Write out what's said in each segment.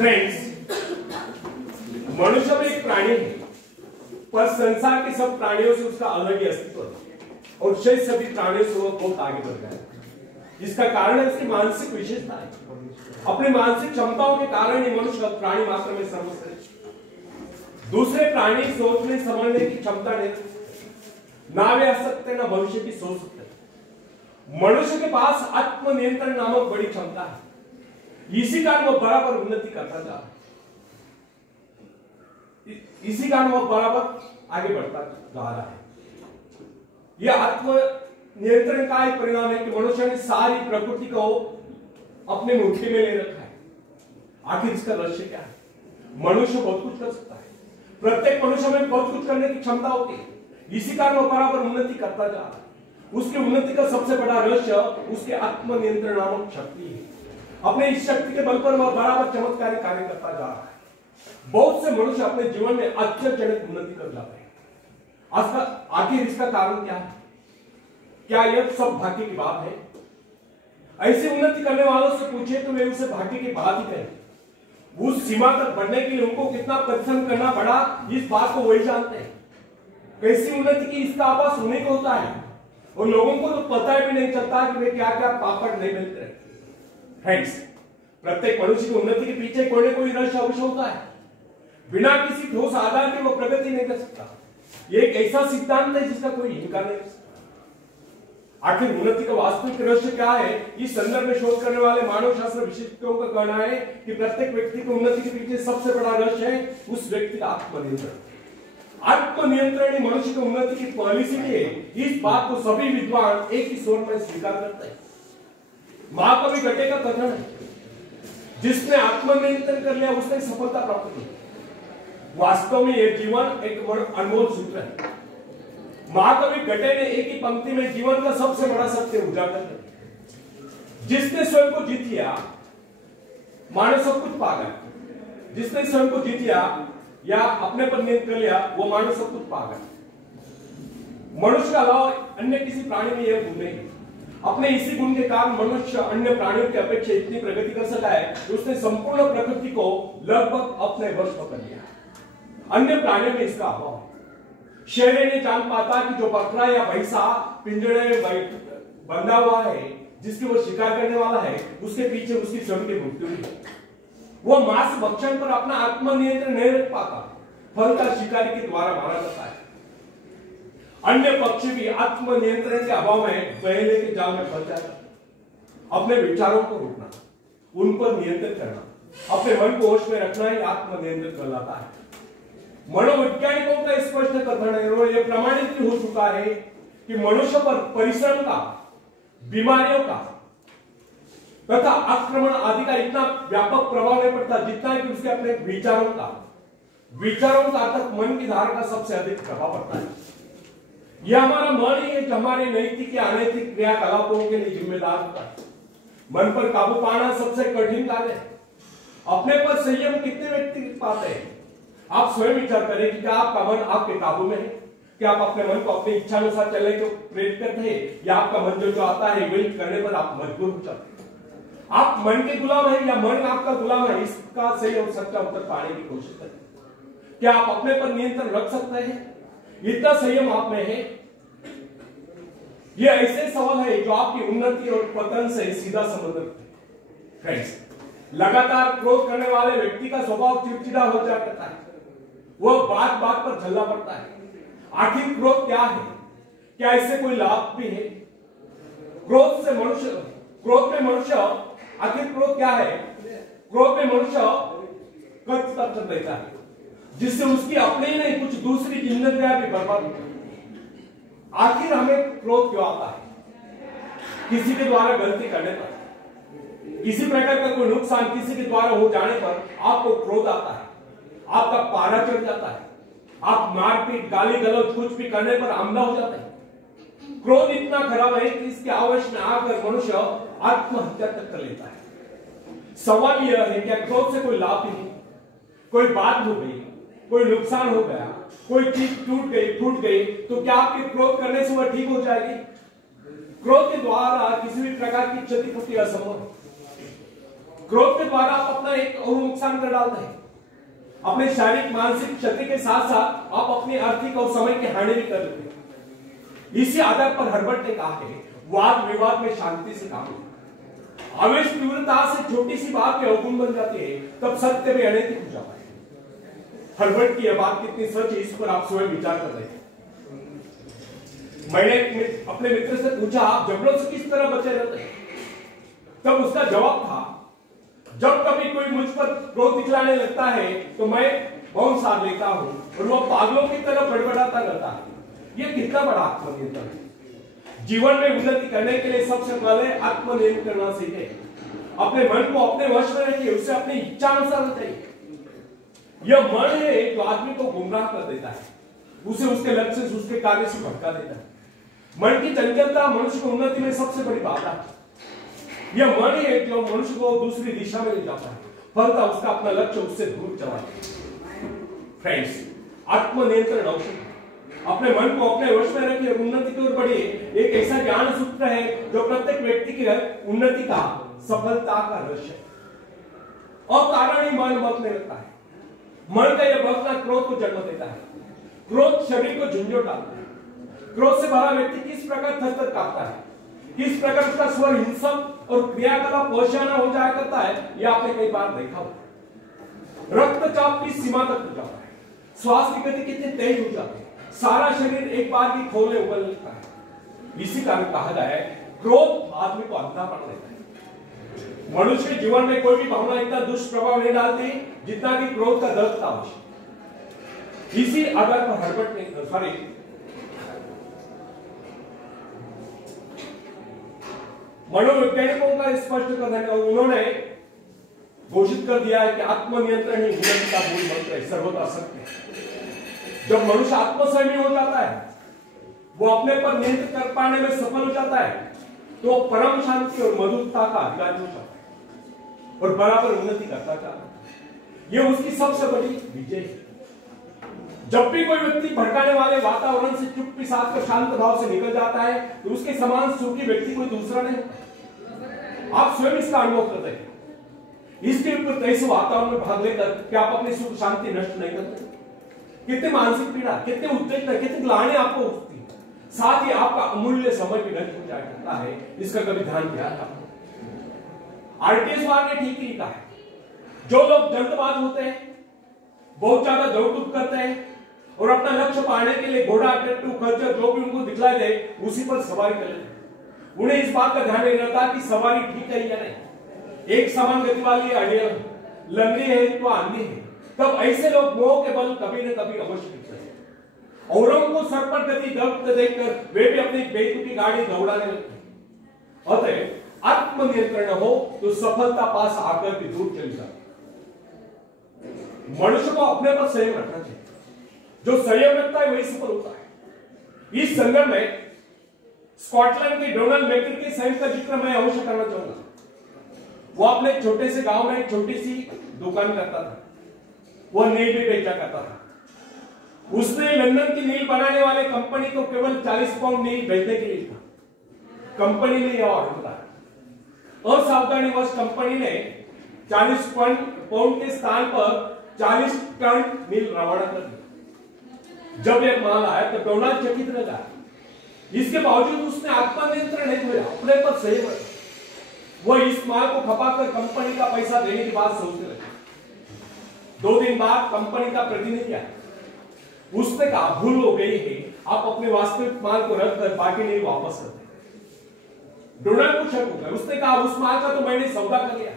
Friends, मनुष्य में एक प्राणी है, पर संसार के सब प्राणियों से उसका अलग ही अस्तित्व है और शेष सभी प्राणियों से वो बहुत आगे बढ़ गया है। जिसका कारण है उसकी मानसिक विशेषता है। अपनी मानसिक क्षमताओं के कारण ही मनुष्य प्राणी मात्र में सर्वश्रेष्ठ। दूसरे प्राणी सोचने समझने की क्षमता नहीं, ना वे आ सकते ना भविष्य की सोच सकते। मनुष्य के पास आत्मनियंत्रण नामक बड़ी क्षमता है। इसी कारण वो बराबर उन्नति करता जा रहा है, इसी कारण वो बराबर आगे बढ़ता जा रहा है। यह आत्मनियंत्रण का एक परिणाम है कि मनुष्य ने सारी प्रकृति को अपने मुट्ठी में ले रखा है। आखिर इसका रहस्य क्या है? मनुष्य बहुत कुछ कर सकता है, प्रत्येक मनुष्य में बहुत कुछ करने की क्षमता होती है। इसी कारण वो बराबर उन्नति करता जा रहा है। उसकी उन्नति का सबसे बड़ा रहस्य उसके आत्मनियंत्रण नामक शक्ति है। अपने इस शक्ति के बल पर वह बराबर चमत्कारी कार्य करता जा रहा है। बहुत से मनुष्य अपने जीवन में आश्चर्यजनक उन्नति कर जाते हैं। आखिर इसका कारण क्या है? क्या यह सब भाग्य की बात है? ऐसी उन्नति करने वालों से पूछे तो वे उसे भाग्य की बात ही कहें। उस सीमा तक बढ़ने के लिए उनको कितना परिश्रम करना पड़ा, इस बात को वही जानते हैं। कैसी उन्नति की इसका आभास उन्हीं को होता है और लोगों को तो पता भी नहीं चलता कि वे क्या क्या पापड़ नहीं मिलते। फ्रेंड्स, प्रत्येक मनुष्य की उन्नति के पीछे कोई ना कोई रहस्य अवश्य होता है। बिना किसी ठोस आधार के वो प्रगति नहीं कर सकता। ये एक ऐसा सिद्धांत है जिसका कोई इनकार नहीं कर सकता। आखिर उन्नति का वास्तविक रहस्य क्या है? इस संदर्भ में शोध करने वाले मानव शास्त्र विशेषज्ञों का कहना है कि प्रत्येक व्यक्ति की उन्नति के पीछे सबसे बड़ा रहस्य है उस व्यक्ति का आत्मनियंत्रण। आत्मनियंत्रण ही मनुष्य की उन्नति की पहली सीढ़ी है। इस बात को सभी विद्वान एक ही स्वर में स्वीकार करते हैं। महाकवि गटे का कथन है, जिसने आत्मनियंत्रण कर लिया उसने सफलता प्राप्त की। वास्तव में यह जीवन एक अनमोल सूत्र है। महाकवि गटे ने एक ही पंक्ति में जीवन का सबसे बड़ा सत्य उजागर कर दिया। जिसने स्वयं को जीत लिया मानो सब कुछ पा गया। जिसने स्वयं को जीत लिया या अपने पर नियंत्रण कर लिया वो मानो सब कुछ पा गया। मनुष्य के अलावा अन्य किसी प्राणी में यह गुण नहीं है। अपने इसी गुण के कारण मनुष्य अन्य प्राणियों की अपेक्षा इतनी प्रगति कर सका है कि उसने संपूर्ण प्रकृति को लगभग अपने वश में कर लिया। अन्य प्राणियों में इसका अभाव है। शेर नहीं जान पाता कि जो बकरा या भैंसा पिंजरे में बंधा हुआ है, जिसकी वो शिकार करने वाला है, उसके पीछे उसकी स्वयं की मृत्यु है। वो मांस भक्षण पर अपना आत्मनियंत्रण नहीं रख पाता, फल का शिकारी के द्वारा मारा जाता है। अन्य पक्षी भी आत्मनियंत्रण के अभाव में पहले के जाल में फंस जाता है। अपने विचारों को रोकना, उन पर नियंत्रण करना, अपने मन को होश में रखना ही आत्मनियंत्रण कहलाता है। मनोवैज्ञानिकों का स्पष्ट कथन है और यह प्रमाणित हो चुका है कि मनुष्य पर परिश्रम का, बीमारियों का तथा आक्रमण आदि का इतना व्यापक प्रभाव नहीं पड़ता जितना कि उसके अपने विचारों का अर्थात मन की धारा का सबसे अधिक प्रभाव पड़ता है। यह हमारा मन ही है जो हमारे नैतिक या अनैतिक क्रियाकलापों के लिए जिम्मेदार होता है। मन पर काबू पाना सबसे कठिन कार्य है। अपने पर संयम कितने व्यक्ति पाते हैं? आप स्वयं विचार करें कि क्या आपका मन आपके काबू में है? क्या आप अपने मन को अपनी इच्छा अनुसार चलने को प्रेरित करते हैं या आपका मन जो आता है विल करने पर आप मजबूर हो जाते हैं? आप मन के गुलाम हैं या मन आपका गुलाम है? इसका सही और सच्चा उत्तर पाने की कोशिश करें। क्या आप अपने पर नियंत्रण रख सकते हैं? इतना संयम आप में है? ये ऐसे सवाल है जो आपकी उन्नति और पतन से सीधा संबंध रखते हैं। फ्रेंड्स, लगातार क्रोध करने वाले व्यक्ति का स्वभाव चिड़चिड़ा हो जाता है। वह बात बात पर झल्ला पड़ता है। आखिर क्रोध क्या है? क्या इससे कोई लाभ भी है? क्रोध में मनुष्य आखिर क्रोध क्या है? क्रोध में मनुष्य कर्ज कर देता है जिससे उसकी अपनी ही नहीं कुछ दूसरी जिंदगियां भी बर्बाद होती है। आखिर हमें क्रोध क्यों आता है? किसी के द्वारा गलती करने पर, किसी प्रकार का कोई नुकसान किसी के द्वारा हो जाने पर आपको क्रोध आता है। आपका पारा चढ़ जाता है। आप मारपीट, गाली गलौज कुछ भी करने पर आमदा हो जाते हैं। क्रोध इतना खराब है कि इसके आवेश में आकर मनुष्य आत्महत्या तक कर लेता है। सवाल यह है क्या क्रोध से कोई लाभ नहीं? कोई बात हो गई, कोई नुकसान हो गया, कोई चीज टूट गई तो क्या आपके क्रोध करने से वह ठीक हो जाएगी? क्रोध के द्वारा किसी भी प्रकार की क्षतिपूर्ति असंभव है। क्रोध के द्वारा आप अपना एक और नुकसान कर डालते हैं। अपने शारीरिक मानसिक क्षति के साथ साथ आप अपनी आर्थिक और समय की हानि भी कर लेते हैं। इसी आधार पर हर्बर्ट ने कहा है, वाद विवाद में शांति से काम लो। आवेश तीव्रता से छोटी सी बात में अवगुण बन जाती है, तब सत्य में अनैतिक हो जाता है। हर्बर्ट की यह बात कितनी सच है, इस पर आप स्वयं विचार कर रहे हैं। मैंने अपने मित्र से पूछा, आप झगड़ों से किस तरह बचे रहते हैं? तब उसका जवाब था, जब कभी कोई मुझ पर क्रोध दिखलाने लगता है तो मैं मौन साध लेता हूं और वह पागलों की तरह बड़बड़ाता रहता है। यह कितना बड़ा आत्मनियंत्रण है। जीवन में उन्नति करने के लिए सबसे पहले आत्मनियंत्रण करना सीखें। अपने मन को अपने वश में रखिए, उसे अपनी इच्छा अनुसार चाहिए। यह मन है जो आदमी को गुमराह कर देता है, उसे उसके लक्ष्य से उसके कार्य से भटका देता है। मन की चंचलता मनुष्य को उन्नति में सबसे बड़ी बाधा है। यह मन है जो मनुष्य को दूसरी दिशा में ले जाता है, फलता उसका अपना लक्ष्य उससे दूर चला जाता है। फ्रेंड्स, आत्मनियंत्रण आवश्यक। अपने मन को अपने वश में रखिए, उन्नति की ओर बढ़िए। एक ऐसा ज्ञान सूत्र है जो प्रत्येक व्यक्ति की उन्नति का, सफलता का रहस्य है। और कारण ही मन बकने लगता है। मन का यह बकना क्रोध को जन्म देता है। क्रोध शरीर को झुंझुन डालता है। क्रोध से भरा व्यक्ति किस प्रकार थर-थर कांपता है, किस प्रकार उसका स्वर हिंसक और क्रियाकलाप परेशान हो जाया करता है, यह आपने कई बार देखा होगा। रक्तचाप की सीमा तक हो जाता है, श्वास की गति कितनी तेज हो जाती है, सारा शरीर एक बार की खोलने उबल लगता है। इसी कारण कहा गया है, क्रोध आदमी को अंधा बना देता है। मनुष्य के जीवन में कोई भी भावना इतना दुष्प्रभाव नहीं डालती जितना कि क्रोध का दर्द था आवश्यक। इसी आधार पर हर्बर्ट ने मनोवैज्ञानिकों का स्पष्ट कथन है, और उन्होंने घोषित कर दिया है कि आत्मनियंत्रण ही उन्नति का मूल मंत्र है, सर्वथा सत्य है। जब मनुष्य आत्मसंयमी हो जाता है, वो अपने पर नियंत्रण कर पाने में सफल हो जाता है, तो परम शांति और मधुरता का अधिकारी हो जाता है और बराबर उन्नति करता जाता है। यह उसकी सबसे बड़ी विजय है। जब भी कोई व्यक्ति भड़काने वाले वातावरण से चुप्पी साध कर शांत भाव से निकल जाता है, तो उसके समान सुखी व्यक्ति कोई दूसरा नहीं। आप स्वयं इसका अनुभव करते हैं। इसके ऊपर ऐसे वातावरण में भाग लेकर क्या आप अपनी सुख शांति नष्ट नहीं करते? कितने मानसिक पीड़ा, कितने उद्वेग, कितनी ग्लानि आपको उठती है, साथ ही आपका अमूल्य समय भी नष्ट हो जाता है। इसका कभी ध्यान दिया था? आरटीएस वाले ने ठीक ही लिखा है, जो लोग जल्दबाज होते हैं, बहुत ज्यादा दौड़-धूप करते हैं और अपना लक्ष्य पाने के लिए घोड़ा, टट्टू, खच्चर जो भी उनको दिखला दे उसी पर सवारी कर लेते हैं। उन्हें इस बात का ध्यान नहीं रहता कि सवारी ठीक है या नहीं, एक समान गति वाली है, लंबी है तो आंधी है। तब ऐसे लोग मोह के बल कभी न कभी अवश्य गिरते हैं। औरों को सर पर गति दबते देखकर वे भी अपनी बेतुकी गाड़ी दौड़ाने लगते हैं। अतः आत्मनियंत्रण हो तो सफलता पास आकर भी दूर चली जाती है। मनुष्य को अपने पर संयम रखना चाहिए। जो संयम रखता है वही सफल होता है। इस संदर्भ में स्कॉटलैंड के डोनाल्ड मैकर के संयम का जिक्र मैं अवश्य करना चाहूंगा। वो अपने छोटे से गांव में एक छोटी सी दुकान करता था। वह नील भी बेचा करता था। उसने लंदन की नील बनाने वाले कंपनी को केवल 40 पाउंड नील बेचने के लिए था। कंपनी ने यह ऑर्डर दिया। असावधानीवश कंपनी ने 40 पाउंड के स्थान पर 40 टन नील रवाना कर दिया। जब यह माल आया तो डोनाल्ड चकित लगा। इसके बावजूद उसने आत्मनियंत्रण नहीं किया, अपने पर संयम रखा। वह इस माल को खपाकर कंपनी का पैसा देने की बात सोचने लगा। 2 दिन बाद कंपनी का प्रतिनिधि आया। उसने कहा, भूल हो गई है, आप अपने वास्तविक माल को रख कर बाकी नहीं वापस करते। डोनाल्ड को शक हो गया। उसने कहा, उस माल का तो मैंने सौदा कर लिया,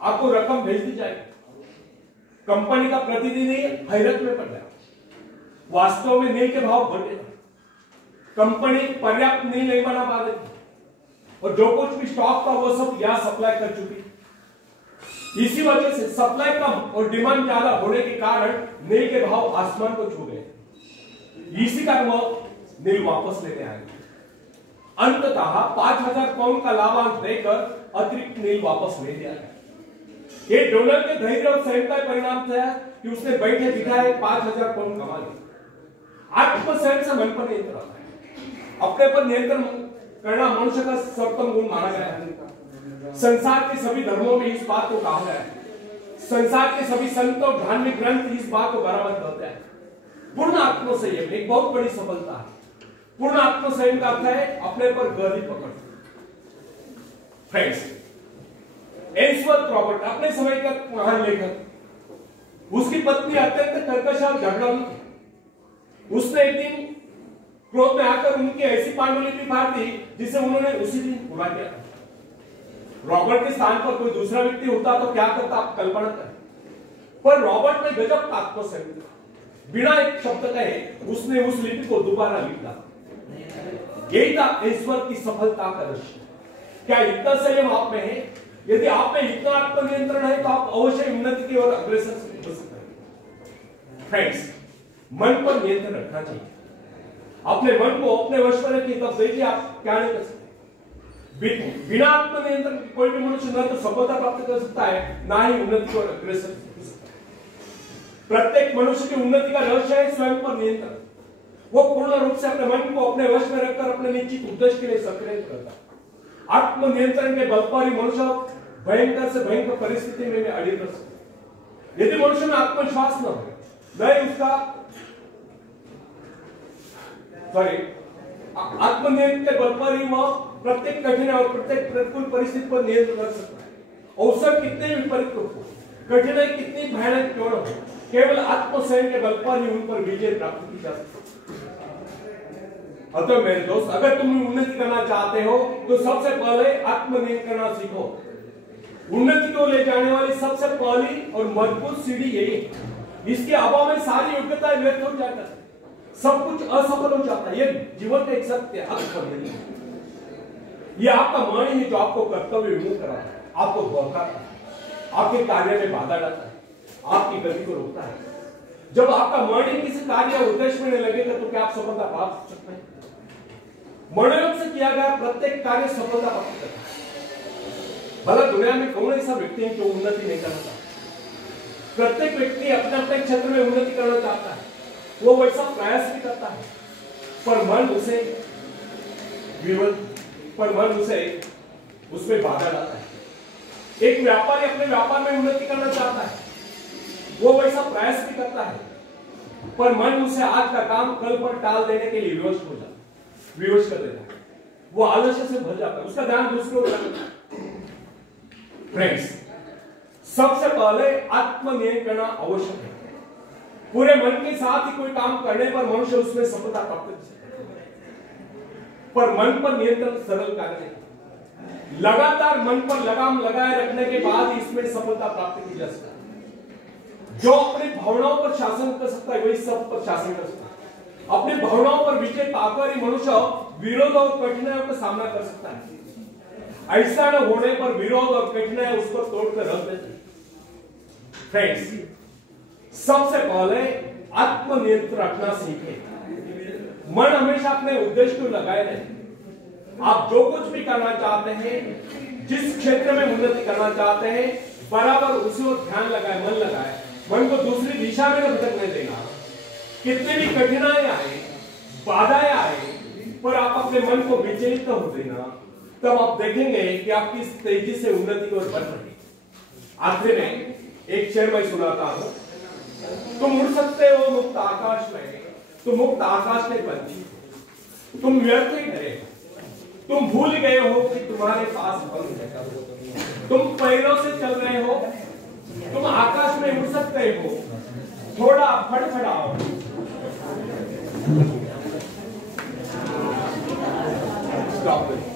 आपको रकम भेज दी जाएगी। कंपनी का प्रतिनिधि हैरत में पड़ गया। वास्तव में नील के भाव बढ़ गए। कंपनी पर्याप्त नील नहीं बना पा रही थी और जो कुछ भी स्टॉक था वो सब यहां सप्लाई कर चुकी। इसी वजह से सप्लाई कम और डिमांड ज्यादा होने के कारण नील के भाव आसमान को छू गए। इसी कारण वो नील वापस लेने आए। अंततः 5000 पाउंड का लाभांश देकर अतिरिक्त नील वापस ले लिया। ये डोनाल्ड के धैर्य और संयम का परिणाम था कि उसने बैठे बिठाए 5000 पाउंड कमा लिए। आत्मसंयम से मन पर नियंत्रण आता है। अपने पर नियंत्रण करना मनुष्य का सर्वोत्तम गुण माना गया है। संसार के सभी धर्मों में इस बात को कहा गया है, संसार के सभी संत और धार्मिक ग्रंथ इस बात को बराबर कहते हैं। पूर्ण आत्मसंयम एक बहुत बड़ी सफलता है। पूर्ण आत्मसंयम का अर्थ है अपने पर गहरी पकड़। फ्रेंड्स, एल्सवर्थ रॉबर्ट अपने समय का महान लेखक, उसकी पत्नी अत्यंत कर्कश और झगड़ालू थी। उसने एक दिन क्रोध में आकर उनकी ऐसी पांडुलिपि फाड़ दी जिसे उन्होंने उसी दिन पूरा किया। रॉबर्ट के स्थान पर कोई दूसरा व्यक्ति होता तो क्या करता, आप कल्पना करें। पर रॉबर्ट ने गजब का आत्मसंयम दिया। बिना एक शब्द कहे उसने उस लिपि को दोबारा लिख डाला। यही था एल्सवर्थ की सफलता का रहस्य। क्या इतना संयम आप में है? यदि आप में इतना आत्मनियंत्रण है तो आप अवश्य उन्नति की ओर अग्रसर हो सकते हैं। फ्रेंड्स, मन पर नियंत्रण रखना चाहिए। अपने मन को अपने वश में रखिए, तब देखिए आप क्या नहीं कर सकते। बिना आत्मनियंत्रण कोई भी मनुष्य न तो सफलता प्राप्त कर सकता है, ना ही उन्नति की ओर अग्रसर हो सकता है। प्रत्येक मनुष्य की उन्नति का रहस्य है स्वयं पर नियंत्रण। वो पूर्ण रूप से अपने मन को अपने वश में रखकर अपने निश्चित उद्देश्य के लिए सक्रिय करता है। आत्मनियंत्रण के बल पर ही मनुष्य भयंकर से भयंकर परिस्थिति में अड़िग रह सकता है। यदि मनुष्य में आत्मविश्वास न हो, न ही उसका आत्मनियंत्रण के बल पर ही वह प्रत्येक कठिन और प्रत्येक प्रतिकूल परिस्थिति पर नियंत्रण कर सकता है। अवसर कितने विपरीत हो, कठिनाई कितनी भयानक क्यों न हो, केवल आत्मसंयम के बल पर ही उन पर विजय प्राप्त की जा सकती है। अतः मेरे दोस्त, अगर तुम उन्नति करना चाहते हो तो सबसे पहले आत्मनियंत्रण करना सीखो। उन्नति को ले जाने वाली सबसे पहली और मजबूत सीढ़ी यही है। इसके अभाव में सारी योग्यता व्यर्थ हो जाता है, सब कुछ असफल हो जाता है। यह जीवन का एक सत्य है। यह आपका मन ही जो आपको कर्तव्य विमुख कराता है, आपको भड़काता है, आपके कार्य में बाधा डालता है, आपकी गति को रोकता है। जब आपका मन ही किसी कार्य या उद्देश्य में नहीं लगेगा तो क्या आप सफलता प्राप्त कर सकते हैं? मनोयोग से किया गया प्रत्येक कार्य सफलता प्राप्त करता है। भला दुनिया में कौन ऐसा व्यक्ति है जो उन्नति नहीं करना चाहता? प्रत्येक व्यक्ति अपने अपने क्षेत्र में उन्नति करना चाहता है, वो वैसा प्रयास भी करता है, पर मन उसे उसमें बाधा डालता है। एक व्यापारी अपने व्यापार में उन्नति करना चाहता है, वो वैसा प्रयास भी करता है, पर मन उसे आज का काम कल पर टाल देने के लिए विवश कर देता है। वो आलस्य से भर जाता है, उसका ध्यान दूसरों पर। फ्रेंड्स, सबसे पहले आत्मनियंत्रण करना आवश्यक है। पूरे मन के साथ ही कोई काम करने पर मनुष्य उसमें सफलता प्राप्त कर सकता है, पर मन पर नियंत्रण सरल कार्य नहीं। लगातार मन पर लगाम लगाए रखने के बाद इसमें सफलता प्राप्त की जा सकती है। जो अपनी भावनाओं पर शासन कर सकता है वही सब पर शासन कर सकता है। अपनी भावनाओं पर विजय पाकर ही मनुष्य विरोध और कठिनाइयों का सामना कर सकता है। ऐसा न होने पर विरोध और कठिनाई उस पर तोड़कर रख देती है। फ्रेंड्स, सबसे पहले आत्मनियंत्रण रखना सीखें। मन हमेशा अपने उद्देश्य को लगाए रहे। आप जो कुछ भी करना चाहते हैं, जिस क्षेत्र में उन्नति करना चाहते हैं, बराबर उसी ओर ध्यान लगाए, मन लगाए, मन को दूसरी दिशा में न भटकने देना। कितनी भी कठिनाई आए, बाधाएं आए, पर आप अपने मन को विचलित न हो देना, तब आप देखेंगे कि आप किस तेजी से उन्नति की ओर बढ़ रहे हैं। आखिर में एक शेर मैं सुनाता हूं। तुम उड़ सकते हो मुक्त आकाश में, तुम मुक्त आकाश में पंछी, तुम व्यर्थ ही डरे, तुम भूल गए हो कि तुम्हारे पास पंख है, तुम पैरों से चल रहे हो, तुम आकाश में उड़ सकते हो, थोड़ा फड़फड़ाओ। Stop it.